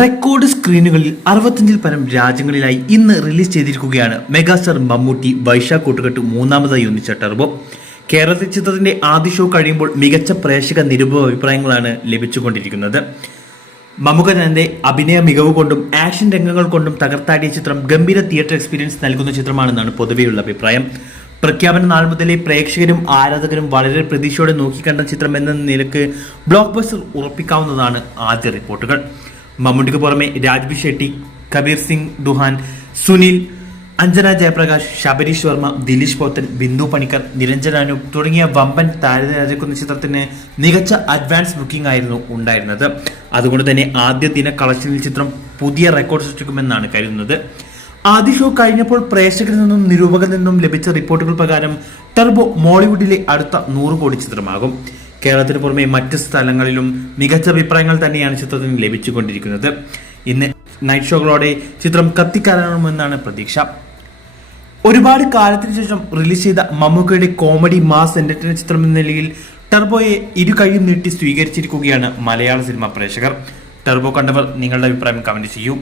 Record സ്ക്രീനുകളിൽ 65-ൽ പരം രാജ്യങ്ങളിലായി ഇന്ന് release ചെയ്തിരിക്കുകയാണ് മെഗാസ്റ്റാർ മമ്മൂട്ടി വൈശാഖ് കൂട്ടുകെട്ട് മൂന്നാമതായി ഒന്നിച്ച ടർബോ. കേരളത്തിൽ ചിത്രത്തിന്റെ ആദ്യ ഷോ കഴിയുമ്പോൾ മികച്ച പ്രേക്ഷക നിരൂപക അഭിപ്രായങ്ങളാണ് ലഭിച്ചുകൊണ്ടിരിക്കുന്നത്. മമ്മൂക്ക തന്റെ അഭിനയ മികവ് കൊണ്ടും ആക്ഷൻ രംഗങ്ങൾ കൊണ്ടും തകർത്താടിയ ചിത്രം ഗംഭീര തിയേറ്റർ എക്സ്പീരിയൻസ് നൽകുന്ന ചിത്രമാണെന്നാണ് പൊതുവെയുള്ള അഭിപ്രായം. പ്രഖ്യാപന നാൾ മുതലേ പ്രേക്ഷകരും ആരാധകരും വളരെ പ്രതീക്ഷയോടെ നോക്കിക്കണ്ട ചിത്രം എന്ന നിലക്ക് ബ്ലോക്ക് ബസ്റ്റർ ഉറപ്പിക്കാവുന്നതാണ് ആദ്യ റിപ്പോർട്ടുകൾ. മമ്മൂട്ടിക്ക് പുറമെ രാജ്ബി ഷെട്ടി, കബീർ സിംഗ് ദുഹാൻ, സുനിൽ, അഞ്ജന ജയപ്രകാശ്, ശബരീഷ് വർമ്മ, ദിലീഷ് പോത്തൻ, ബിന്ദു പണിക്കർ, നിരഞ്ജൻ അനൂപ് തുടങ്ങിയ വമ്പൻ താരനിരക്കുന്ന ചിത്രത്തിന് മികച്ച അഡ്വാൻസ് ബുക്കിംഗ് ആയിരുന്നു ഉണ്ടായിരുന്നത്. അതുകൊണ്ട് തന്നെ ആദ്യ ദിന കളക്ഷനിൽ ചിത്രം പുതിയ റെക്കോർഡ് സൃഷ്ടിക്കുമെന്നാണ് കരുതുന്നത്. ആദ്യ ഷോ കഴിഞ്ഞപ്പോൾ പ്രേക്ഷകരിൽ നിന്നും നിരൂപകരിൽ നിന്നും ലഭിച്ച റിപ്പോർട്ടുകൾ പ്രകാരം ടർബോ മോളിവുഡിലെ അടുത്ത 100 കോടി ചിത്രമാകും. കേരളത്തിന് പുറമെ മറ്റ് സ്ഥലങ്ങളിലും മികച്ച അഭിപ്രായങ്ങൾ തന്നെയാണ് ചിത്രത്തിന് ലഭിച്ചുകൊണ്ടിരിക്കുന്നത്. ഇന്ന് നൈറ്റ് ഷോകളോടെ ചിത്രം കത്തിക്കയറണമെന്നാണ് പ്രതീക്ഷ. ഒരുപാട് കാലത്തിന് ശേഷം റിലീസ് ചെയ്ത മമ്മൂക്കയുടെ കോമഡി മാസ് എന്റർടൈനർ ചിത്രം എന്ന നിലയിൽ ടർബോയെ ഇരു കൈയും നീട്ടി സ്വീകരിച്ചിരിക്കുകയാണ് മലയാള സിനിമാ പ്രേക്ഷകർ. ടർബോ കണ്ടവർ നിങ്ങളുടെ അഭിപ്രായം കമന്റ് ചെയ്യൂ.